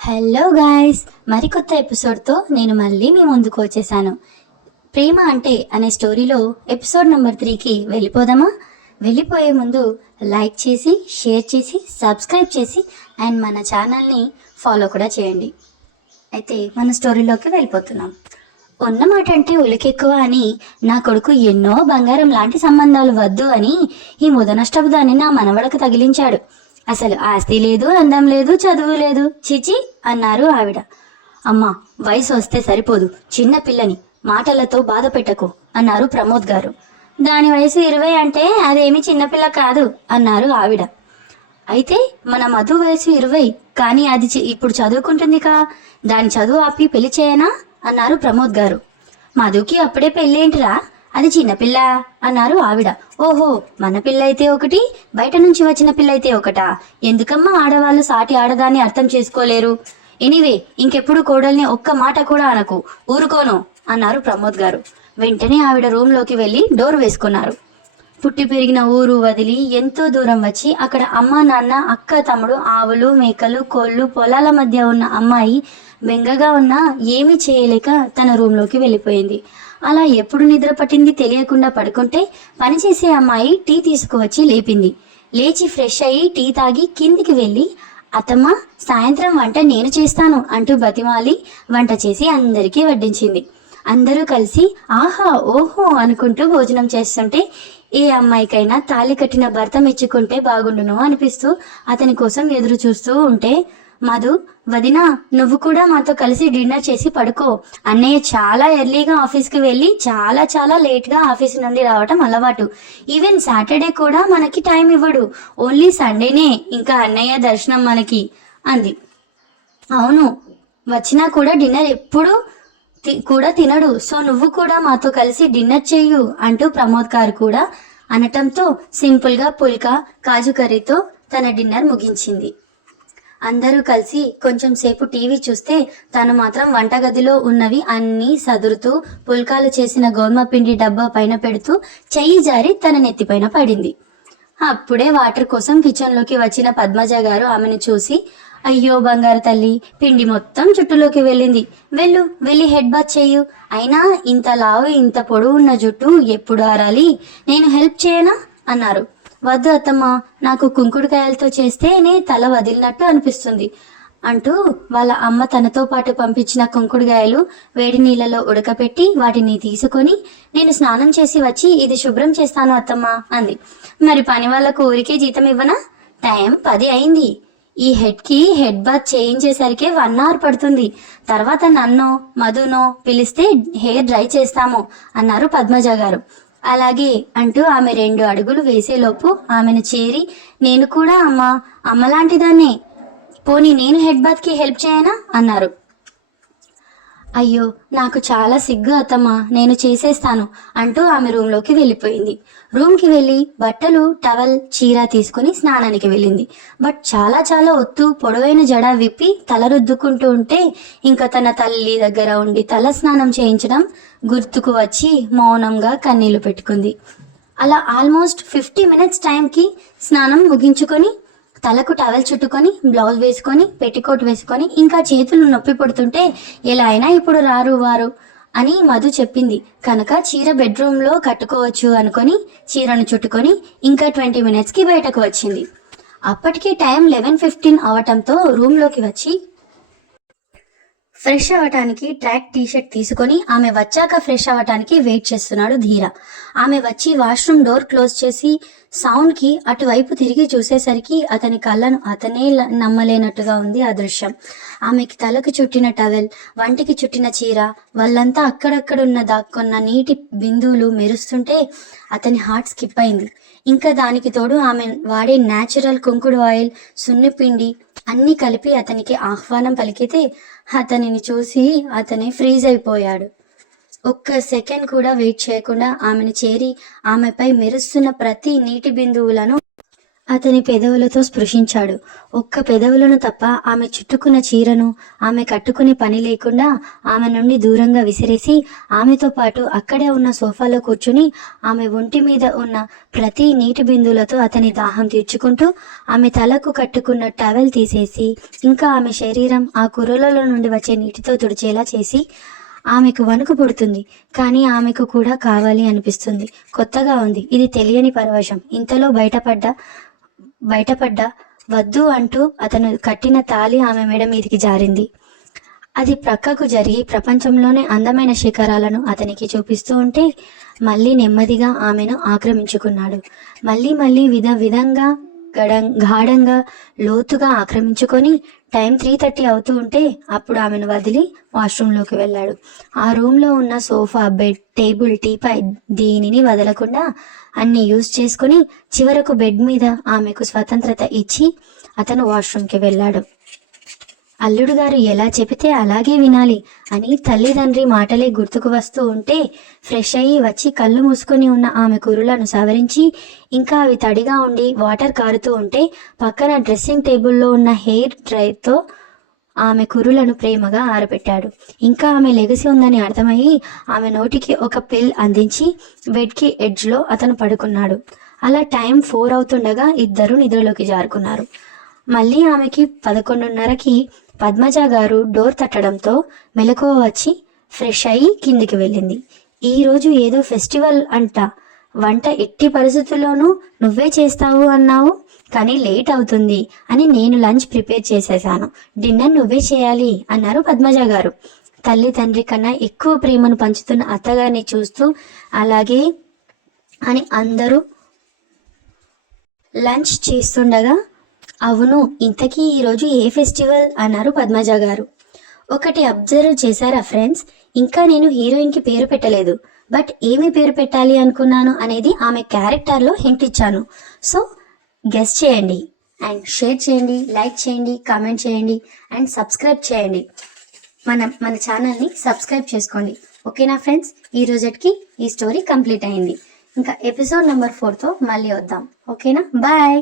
Hello guys, మరికొత్త ఎపిసోడ్తో నేను మళ్ళీ మీ ముందుకు వచ్చేసాను. ప్రేమ అంటే అనే స్టోరీలో ఎపిసోడ్ నెంబర్ 3కి వెళ్ళిపోదామా? వెళ్ళిపోయే ముందు లైక్ చేసి, షేర్ చేసి, సబ్స్క్రైబ్ చేసి అండ్ మన ఛానల్ని ఫాలో కూడా చేయండి. అయితే మన స్టోరీలోకి వెళ్ళిపోతున్నాం. ఉన్నమాట అంటే ఉలికెక్కువ అని నా కొడుకు ఎన్నో బంగారం లాంటి సంబంధాలు వద్దు అని ఈ ముదనష్టపు దాన్ని నా మనవడకు తగిలించాడు. అసలు ఆస్తి లేదు, అందం లేదు, చదువు లేదు, చిచి అన్నారు ఆవిడ. అమ్మా, వయసు వస్తే సరిపోదు, చిన్న పిల్లని మాటలతో బాధ పెట్టకు అన్నారు ప్రమోద్ గారు. దాని వయసు 20 అంటే అదేమి చిన్నపిల్ల కాదు అన్నారు ఆవిడ. అయితే మన మధు వయసు 20, కానీ అది ఇప్పుడు చదువుకుంటుందికా, దాని చదువు ఆపి పెళ్లి చేయనా అన్నారు ప్రమోద్ గారు. మధుకి అప్పుడే పెళ్ళేంటిరా, అది చిన్నపిల్ల అన్నారు ఆవిడ. ఓహో, మన పిల్ల అయితే ఒకటి, బయట నుంచి వచ్చిన పిల్ల అయితే ఒకటా? ఎందుకమ్మా ఆడవాళ్ళు సాటి ఆడదాన్ని అర్థం చేసుకోలేరు? ఎనీవే, ఇంకెప్పుడు కోడల్ని ఒక్క మాట కూడా అనకు, ఊరుకోను అన్నారు ప్రమోద్ గారు. వెంటనే ఆవిడ రూమ్లోకి వెళ్ళి డోర్ వేసుకున్నారు. పుట్టి పెరిగిన ఊరు వదిలి ఎంతో దూరం వచ్చి అక్కడ అమ్మ, నాన్న, అక్క, తమ్ముడు, ఆవులు, మేకలు, కోళ్ళు, పొలాల మధ్య ఉన్న అమ్మాయి బెంగగా ఉన్నా ఏమీ చేయలేక తన రూమ్లోకి వెళ్ళిపోయింది. అలా ఎప్పుడు నిద్ర పట్టింది తెలియకుండా పడుకుంటే పనిచేసే అమ్మాయి టీ తీసుకువచ్చి లేపింది. లేచి ఫ్రెష్ అయ్యి టీ తాగి కిందికి వెళ్ళి, అత్తమ్మ, సాయంత్రం వంట నేను చేస్తాను అంటూ బతిమాలి వంట చేసి అందరికీ వడ్డించింది. అందరూ కలిసి ఆహా ఓహో అనుకుంటూ భోజనం చేస్తుంటే ఏ అమ్మాయికైనా తాళి కట్టిన భర్త మెచ్చుకుంటే బాగుండును అనిపిస్తూ అతని కోసం ఎదురు చూస్తూ ఉంటే, మధు, వదినా, నువ్వు కూడా మాతో కలిసి డిన్నర్ చేసి పడుకో. అన్నయ్య చాలా ఎర్లీగా ఆఫీస్కి వెళ్ళి చాలా చాలా లేట్గా ఆఫీస్ నుండి రావటం అలవాటు. ఈవెన్ సాటర్డే కూడా మనకి టైం ఇవ్వడు, ఓన్లీ సండేనే ఇంకా అన్నయ్య దర్శనం మనకి అంది. అవును, వచ్చినా కూడా డిన్నర్ ఎప్పుడు కూడా తినడు, సో నువ్వు కూడా మాతో కలిసి డిన్నర్ చేయు అంటూ ప్రమోద్ గారు కూడా అనటంతో సింపుల్గా పుల్కా కాజు కర్రీతో తన డిన్నర్ ముగించింది. అందరూ కలిసి కొంచెం సేపు టీవీ చూస్తే తను మాత్రం వంటగదిలో ఉన్నవి అన్నీ సదురుతూ పుల్కాలు చేసిన గోధుమ పిండి డబ్బా పైన పెడుతూ చెయ్యి జారి తన నెత్తిపైన పడింది. అప్పుడే వాటర్ కోసం కిచెన్లోకి వచ్చిన పద్మజ గారు ఆమెను చూసి, అయ్యో బంగారు తల్లి, పిండి మొత్తం జుట్టులోకి వెళ్ళింది, వెళ్ళి హెడ్ బాత్ చెయ్యు. అయినా ఇంత లావు ఇంత పొడవు ఉన్న జుట్టు ఎప్పుడు ఆరాలి, నేను హెల్ప్ చేయనా అన్నారు. వద్దు అత్తమ్మ, నాకు కుంకుడుకాయలతో చేస్తేనే తల వదిలినట్టు అనిపిస్తుంది అంటూ వాళ్ళ అమ్మ తనతో పాటు పంపించిన కుంకుడుకాయలు వేడి నీళ్ళలో ఉడకపెట్టి వాటిని తీసుకొని, నేను స్నానం చేసి వచ్చి ఇది శుభ్రం చేస్తాను అత్తమ్మ అంది. మరి పని వాళ్ళకు ఊరికే జీతం ఇవ్వనా? టైం 10 అయింది. ఈ హెడ్ బాత్ చేయించేసరికి 1 అవర్ పడుతుంది. తర్వాత నన్నో మధునో పిలిస్తే హెయిర్ డ్రై చేస్తాము అన్నారు పద్మజ గారు. అలాగే అంటూ ఆమె 2 అడుగులు వేసేలోపు ఆమెను చేరి, నేను కూడా అమ్మలాంటిదాన్నే, పోనీ నేను హెడ్ బాత్కి హెల్ప్ చేయనా అన్నారు. అయ్యో, నాకు చాలా సిగ్గు అత్తమ్మ, నేను చేసేస్తాను అంటూ ఆమె రూమ్లోకి వెళ్ళిపోయింది. రూమ్కి వెళ్ళి బట్టలు, టవల్, చీర తీసుకుని స్నానానికి వెళ్ళింది. బట్ చాలా చాలా ఒత్తు పొడవైన జడ విప్పి తల రుద్దుకుంటూ ఉంటే ఇంకా తన తల్లి దగ్గర ఉండి తల స్నానం చేయించడం గుర్తుకు వచ్చి మౌనంగా కన్నీళ్లు పెట్టుకుంది. అలా ఆల్మోస్ట్ 50 మినిట్స్ టైంకి స్నానం ముగించుకొని తలకు టవల్ చుట్టుకొని బ్లౌజ్ వేసుకొని పెట్టికోట్ వేసుకొని ఇంకా చేతులు నొప్పి పడుతుంటే ఎలా అయినా ఇప్పుడు రారు వారు అని మధు చెప్పింది కనుక చీర బెడ్రూమ్లో కట్టుకోవచ్చు అనుకొని చీరను చుట్టుకొని ఇంకా 20 మినిట్స్కి బయటకు వచ్చింది. అప్పటికి టైం 11:15 అవటంతో రూమ్లోకి వచ్చి ఫ్రెష్ అవ్వటానికి ట్రాక్ టీషర్ట్ తీసుకొని ఆమె వచ్చాక ఫ్రెష్ అవ్వటానికి వెయిట్ చేస్తున్నాడు ధీర. ఆమె వచ్చి వాష్రూమ్ డోర్ క్లోజ్ చేసి సౌండ్కి అటువైపు తిరిగి చూసేసరికి అతని కళ్ళను అతనే నమ్మలేనట్టుగా ఉంది ఆ దృశ్యం. ఆమెకి తలకు చుట్టిన టవెల్, వంటికి చుట్టిన చీర, వాళ్ళంతా అక్కడక్కడున్న దాక్కున్న నీటి బిందువులు మెరుస్తుంటే అతని హార్ట్ స్కిప్ అయింది. ఇంకా దానికి తోడు ఆమె వాడే న్యాచురల్ కుంకుడు ఆయిల్, సున్నిపిండి అన్నీ కలిపి అతనికి ఆహ్వానం పలికితే అతనిని చూసి అతనే ఫ్రీజ్ అయిపోయాడు. ఒక్క సెకండ్ కూడా వెయిట్ చేయకుండా ఆమెను చేరి ఆమెపై మెరుస్తున్న ప్రతి నీటి బిందువులను అతని పెదవులతో స్పృశించాడు. ఒక్క పెదవులను తప్ప ఆమె చుట్టుకున్న చీరను, ఆమె కట్టుకునే పని లేకుండా ఆమె నుండి దూరంగా విసిరేసి, ఆమెతో పాటు అక్కడే ఉన్న సోఫాలో కూర్చుని ఆమె ఒంటి మీద ఉన్న ప్రతి నీటి బిందువులతో అతని దాహం తీర్చుకుంటూ, ఆమె తలకు కట్టుకున్న టవెల్ తీసేసి, ఇంకా ఆమె శరీరం ఆ కుర్రలలో నుండి వచ్చే నీటితో తుడిచేలా చేసి, ఆమెకు వణుకు పుడుతుంది. కానీ ఆమెకు కూడా కావాలి అనిపిస్తుంది. కొత్తగా ఉంది. ఇది తెలియని పరవశం. ఇంతలో బయటపడ్డ వద్దు అంటూ అతను కట్టిన తాళి ఆమె మెడ మీదికి జారింది. అది ప్రక్కకు జరిగి ప్రపంచంలోనే అందమైన శిఖరాలను అతనికి చూపిస్తూ ఉంటే మళ్ళీ నెమ్మదిగా ఆమెను ఆక్రమించుకున్నాడు. మళ్ళీ విధంగా గాఢంగా లోతుగా ఆక్రమించుకొని టైం 3:30 అవుతూ ఉంటే అప్పుడు ఆమెను వదిలి వాష్రూమ్లోకి వెళ్ళాడు. ఆ రూమ్లో ఉన్న సోఫా, బెడ్, టేబుల్, టీపై దీనిని వదలకుండా అన్ని యూజ్ చేసుకుని చివరకు బెడ్ మీద ఆమెకు స్వతంత్రత ఇచ్చి అతను వాష్రూమ్కి వెళ్ళాడు. అల్లుడు గారు ఎలా చెబితే అలాగే వినాలి అని తల్లిదండ్రి మాటలే గుర్తుకు వస్తూ ఉంటే ఫ్రెష్ అయ్యి వచ్చి కళ్ళు మూసుకొని ఉన్న ఆమె కురులను సవరించి, ఇంకా అవి తడిగా ఉండి వాటర్ కారుతూ ఉంటే పక్కన డ్రెస్సింగ్ టేబుల్లో ఉన్న హెయిర్ డ్రైతో ఆమె కురులను ప్రేమగా ఆరబెట్టాడు. ఇంకా ఆమె లెగసి ఉందని అర్థమయ్యి ఆమె నోటికి ఒక పిల్ అందించి బెడ్కి ఎడ్జ్లో అతను పడుకున్నాడు. అలా టైం 4 అవుతుండగా ఇద్దరు నిద్రలోకి జారుకున్నారు. మళ్ళీ ఆమెకి 11:30కి పద్మజ గారు డోర్ తట్టడంతో మెలకువ వచ్చి ఫ్రెష్ అయ్యి కిందికి వెళ్ళింది. ఈరోజు ఏదో ఫెస్టివల్ అంట, వంట ఎట్టి పరిస్థితుల్లోనూ నువ్వే చేస్తావు అన్నావు, కానీ లేట్ అవుతుంది అని నేను లంచ్ ప్రిపేర్ చేసేసాను, డిన్నర్ నువ్వే చేయాలి అన్నారు పద్మజ గారు. తల్లి తండ్రి కన్నా ఎక్కువ ప్రేమను పంచుతున్న అత్తగారిని చూస్తూ అలాగే అని అందరూ లంచ్ చేస్తుండగా, అవును ఇంతకీ ఈరోజు ఏ ఫెస్టివల్ అన్నారు పద్మజ గారు. ఒకటి అబ్జర్వ్ చేశారా ఫ్రెండ్స్, ఇంకా నేను హీరోయిన్కి పేరు పెట్టలేదు, బట్ ఏమి పేరు పెట్టాలి అనుకున్నాను అనేది ఆమె క్యారెక్టర్లో హింట్ ఇచ్చాను. సో గెస్ చేయండి అండ్ షేర్ చేయండి, లైక్ చేయండి, కామెంట్ చేయండి అండ్ సబ్స్క్రైబ్ చేయండి. మన ఛానల్ని సబ్స్క్రైబ్ చేసుకోండి. ఓకేనా ఫ్రెండ్స్, ఈ రోజుకి ఈ స్టోరీ కంప్లీట్ అయింది. ఇంకా ఎపిసోడ్ నెంబర్ 4తో మళ్ళీ వద్దాం. ఓకేనా, బాయ్.